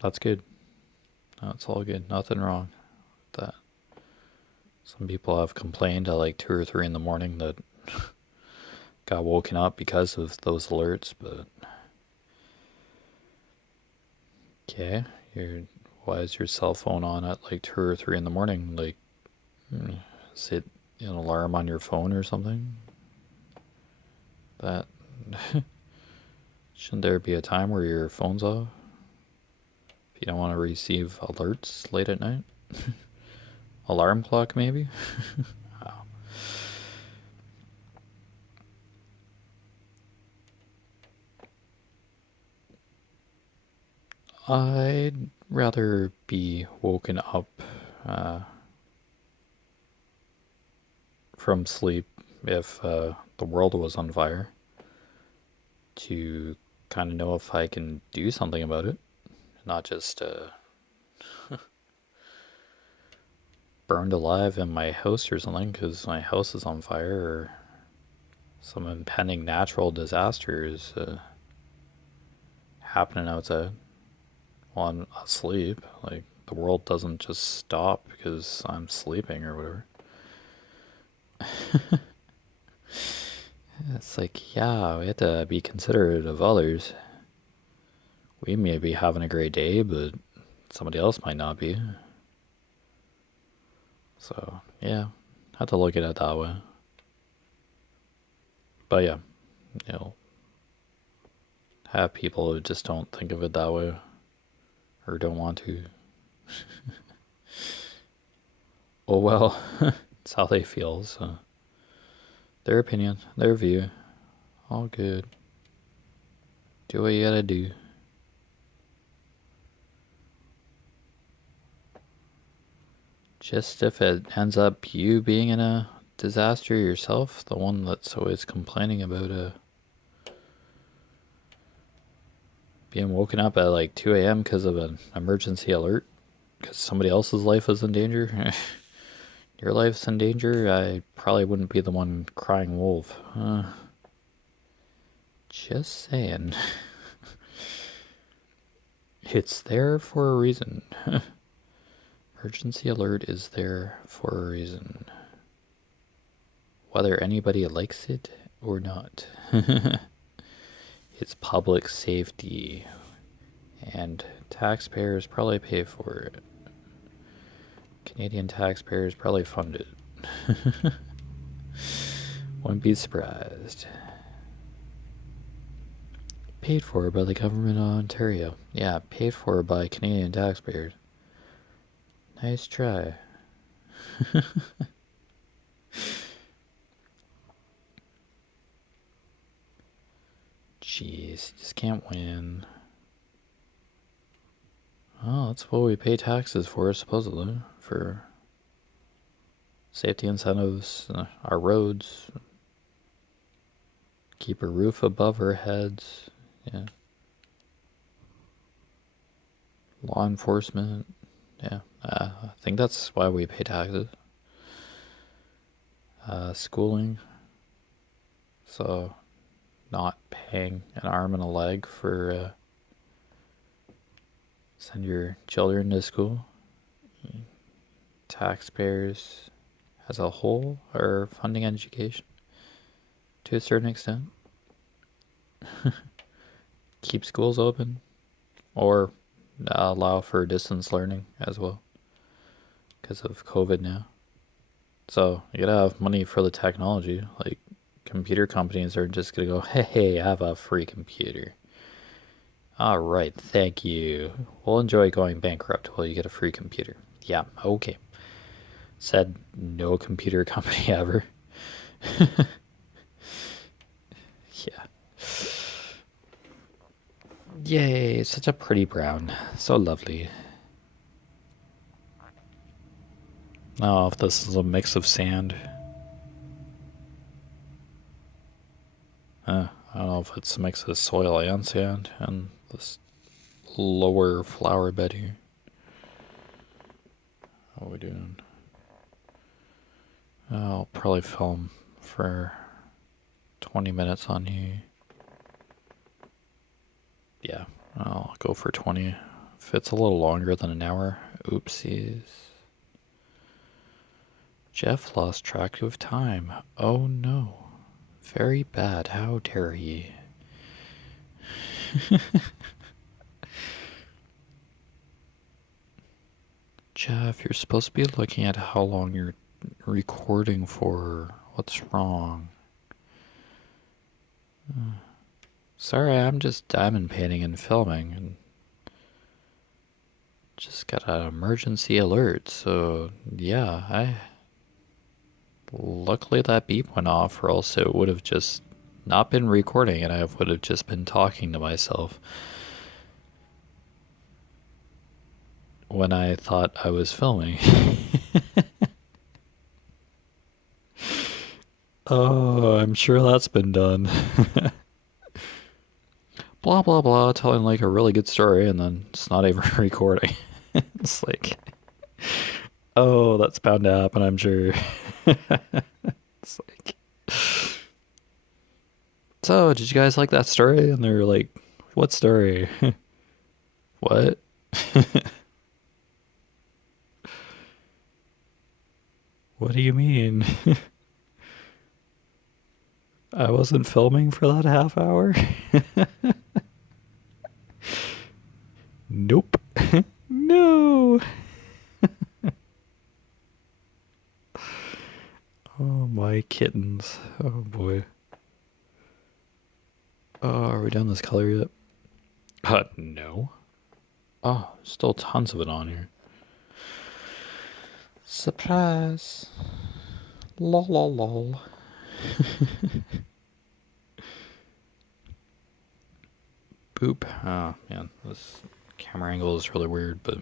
that's good. That's all good. Nothing wrong with that. Some people have complained at like 2 or 3 in the morning that got woken up because of those alerts, but okay, why is your cell phone on at like 2 or 3 in the morning? Like, is it an alarm on your phone or something? That shouldn't there be a time where your phone's off? If you don't want to receive alerts late at night? Alarm clock, maybe? Wow. I'd rather be woken up uh, from sleep if the world was on fire to kind of know if I can do something about it, not just burned alive in my house or something because my house is on fire or some impending natural disaster is happening outside while I'm asleep. Like, the world doesn't just stop because I'm sleeping or whatever. It's like, yeah, we have to be considerate of others. We may be having a great day, but somebody else might not be. So, yeah, I have to look at it that way. But yeah, you know, have people who just don't think of it that way or don't want to. Oh well, it's how they feel, so their opinion, their view, all good. Do what you gotta do. Just if it ends up you being in a disaster yourself, the one that's always complaining about being woken up at like 2 a.m. because of an emergency alert, because somebody else's life is in danger. Your life's in danger, I probably wouldn't be the one crying wolf. Just saying. It's there for a reason. Emergency alert is there for a reason. Whether anybody likes it or not. It's public safety. And taxpayers probably pay for it. Canadian taxpayers probably fund it. Wouldn't be surprised. Paid for by the government of Ontario. Yeah, paid for by Canadian taxpayers. Nice try. Jeez, just can't win. Oh, that's what we pay taxes for, supposedly. For safety incentives, our roads, keep a roof above our heads, yeah. Law enforcement, yeah. I think that's why we pay taxes. Schooling, so not paying an arm and a leg for send your children to school. Taxpayers as a whole are funding education to a certain extent. Keep schools open or allow for distance learning as well because of COVID now. So you gotta have money for the technology. Like, computer companies are just gonna go, hey, I have a free computer. All right, thank you. We'll enjoy going bankrupt while you get a free computer. Yeah, okay. Said no computer company ever. Yeah. Yay, such a pretty brown. So lovely. Oh, if this is a mix of sand. I don't know if it's a mix of soil and sand and this lower flower bed here. How are we doing? I'll probably film for 20 minutes on here. Yeah, I'll go for 20. If it's a little longer than an hour, oopsies. Jeff lost track of time. Oh no. Very bad. How dare he? Jeff, you're supposed to be looking at how long you're recording for. What's wrong? Sorry, I'm just diamond painting and filming and just got an emergency alert, so yeah, luckily that beep went off, or else it would have just not been recording and I would have just been talking to myself. when I thought I was filming. Oh, I'm sure that's been done. Blah, blah, blah, telling like a really good story and then it's not even recording. It's like, oh, that's bound to happen, I'm sure. It's like, so did you guys like that story? And they're like, what story? What? What do you mean? I wasn't filming for that half hour? Nope. No. Oh, my kittens. Oh, boy. Oh, are we done this color yet? No. Oh, still tons of it on here. Surprise. Lol, lol, lol. Boop. Oh, man. This camera angle is really weird, but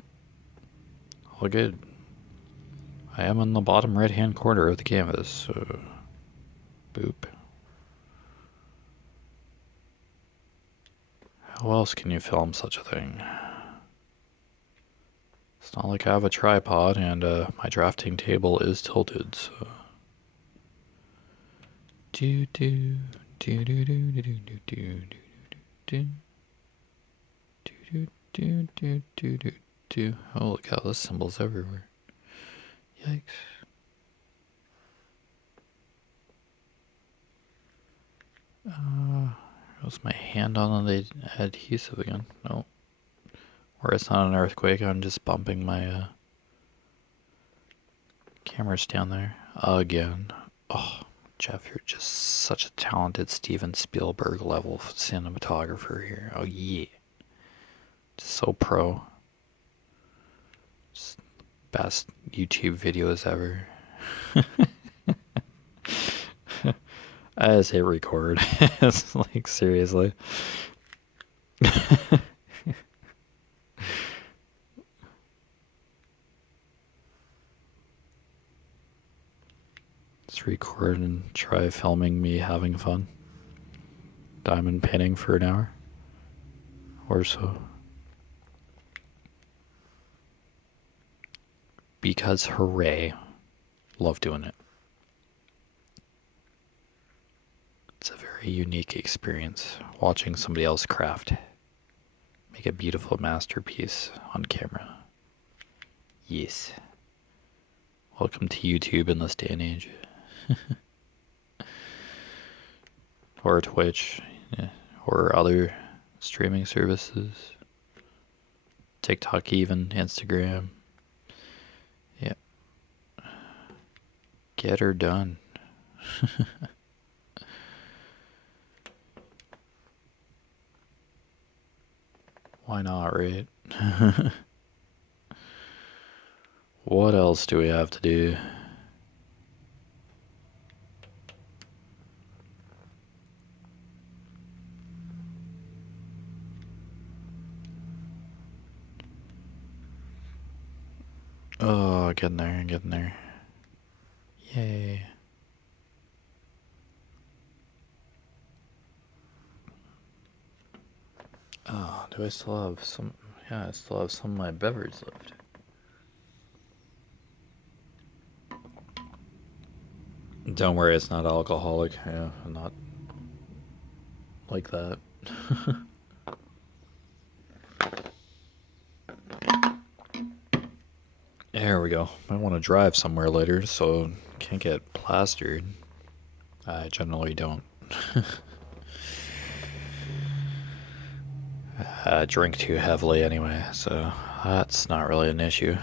all good. I am in the bottom right-hand corner of the canvas, so boop. How else can you film such a thing? It's not like I have a tripod and my drafting table is tilted, so. Do do do do do do do do do do do do do do do. Holy cow, this symbol's everywhere. Yikes. Was my hand on the adhesive again? No. Or it's not an earthquake, I'm just bumping my cameras down there. Again. Oh, Jeff, you're just such a talented Steven Spielberg level cinematographer here. Oh, yeah. Just so pro. Just best YouTube videos ever. I just hit record. It's like, seriously. Just record and try filming me having fun. Diamond painting for an hour or so. Because hooray. Love doing it. It's a very unique experience watching somebody else craft. Make a beautiful masterpiece on camera. Yes. Welcome to YouTube in this day and age. Or Twitch, yeah, or other streaming services. TikTok even, Instagram. Yeah. Get her done. Why not, right? What else do we have to do? Oh, getting there, getting there. Yay. Oh, do I still have some? Yeah, I still have some of my beverage left. Don't worry, it's not alcoholic. Yeah, I'm not like that. There we go. I want to drive somewhere later, so can't get plastered. I generally don't. I drink too heavily anyway, so that's not really an issue.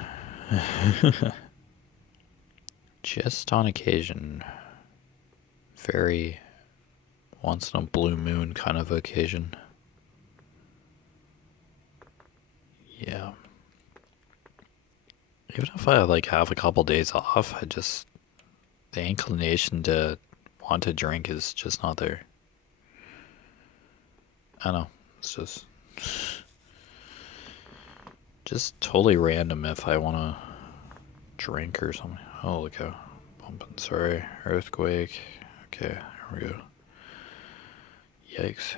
Just on occasion. Very once in a blue moon kind of occasion. Yeah. Even if I like have a couple days off, the inclination to want to drink is just not there. I know. It's Just totally random if I want to drink or something. Oh, look how bumping. Sorry. Earthquake. Okay, here we go. Yikes.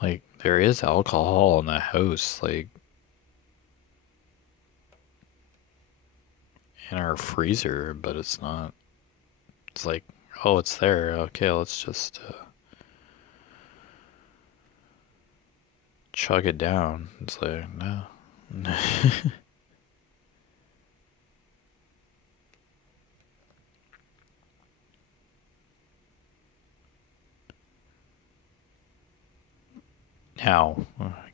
Like, there is alcohol in the house, like, in our freezer, but it's not. It's like, oh, it's there. Okay, let's just chug it down. It's like, no. Now,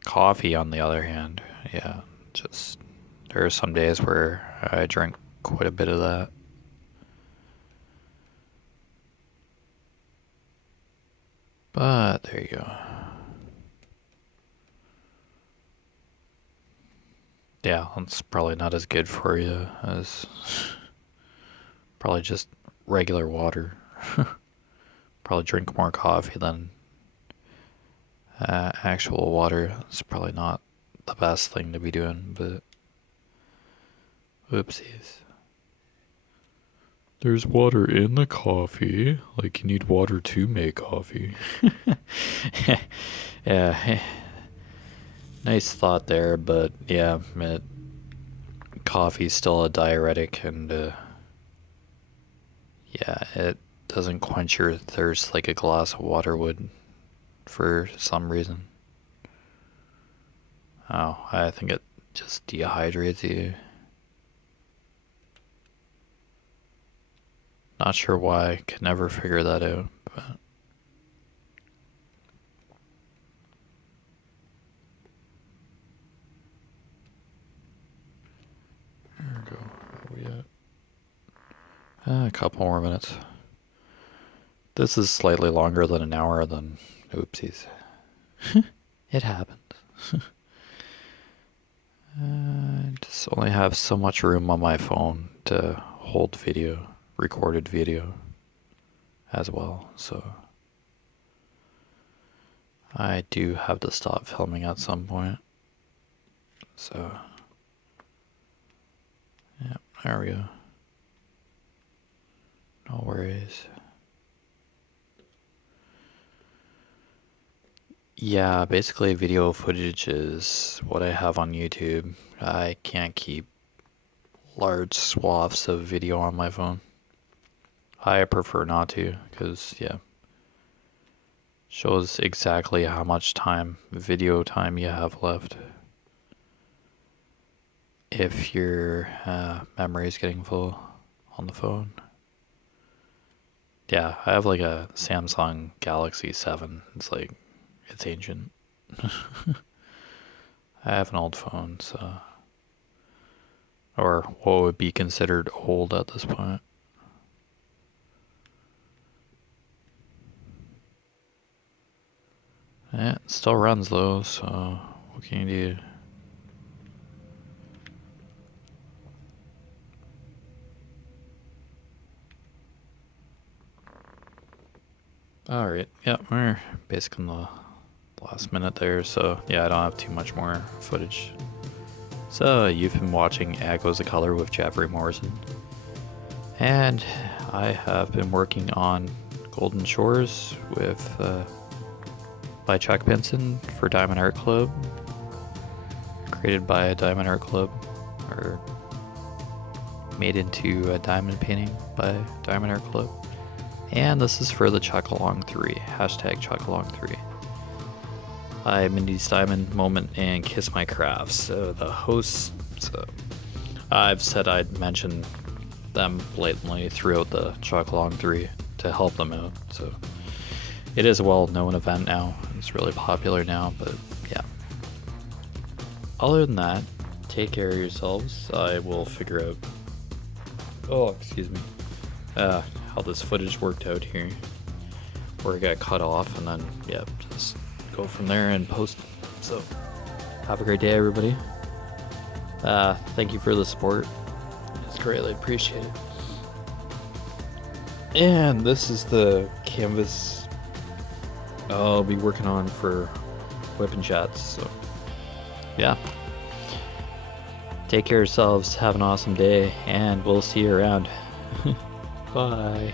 coffee, on the other hand, yeah, just there are some days where I drink quite a bit of that. But there you go. Yeah, it's probably not as good for you as probably just regular water. Probably drink more coffee than actual water. It's probably not the best thing to be doing, but oopsies. There's water in the coffee. Like, you need water to make coffee. Yeah. Nice thought there, but yeah, coffee's still a diuretic, and yeah, it doesn't quench your thirst like a glass of water would for some reason. Oh, I think it just dehydrates you. Not sure why. Could never figure that out. But there we go. Where are we at? A couple more minutes. This is slightly longer than an hour. Then oopsies. It happened. I just only have so much room on my phone to hold video, recorded video as well, so I do have to stop filming at some point. So yeah, there we go. No worries. Yeah, basically video footage is what I have on YouTube. I can't keep large swaths of video on my phone. I prefer not to, because yeah, shows exactly how much video time you have left if your memory is getting full on the phone. Yeah, I have like a Samsung Galaxy 7. It's ancient. I have an old phone, so, or what would be considered old at this point. Yeah, it still runs though, so what can you do? Alright, yeah, we're basically in the last minute there, so yeah, I don't have too much more footage. So, you've been watching Echoes of Color with Jefferey Morrison, and I have been working on Golden Shores by Chuck Pinson for Diamond Art Club, created by Diamond Art Club, or made into a diamond painting by Diamond Art Club. And this is for the Chuckalong 3, hashtag Chuckalong 3. I'm Mindy's Diamond Moment and Kiss My Crafts. So the hosts, I've said I'd mention them blatantly throughout the Chuckalong 3 to help them out. So it is a well-known event now. It's really popular now, but yeah. Other than that, take care of yourselves. I will figure out, how this footage worked out here, where it got cut off, and then yeah, just go from there and post. So have a great day, everybody. Thank you for the support. It's greatly appreciated. And this is the canvas I'll be working on for whipping shots. So, yeah. Take care of yourselves. Have an awesome day, and we'll see you around. Bye.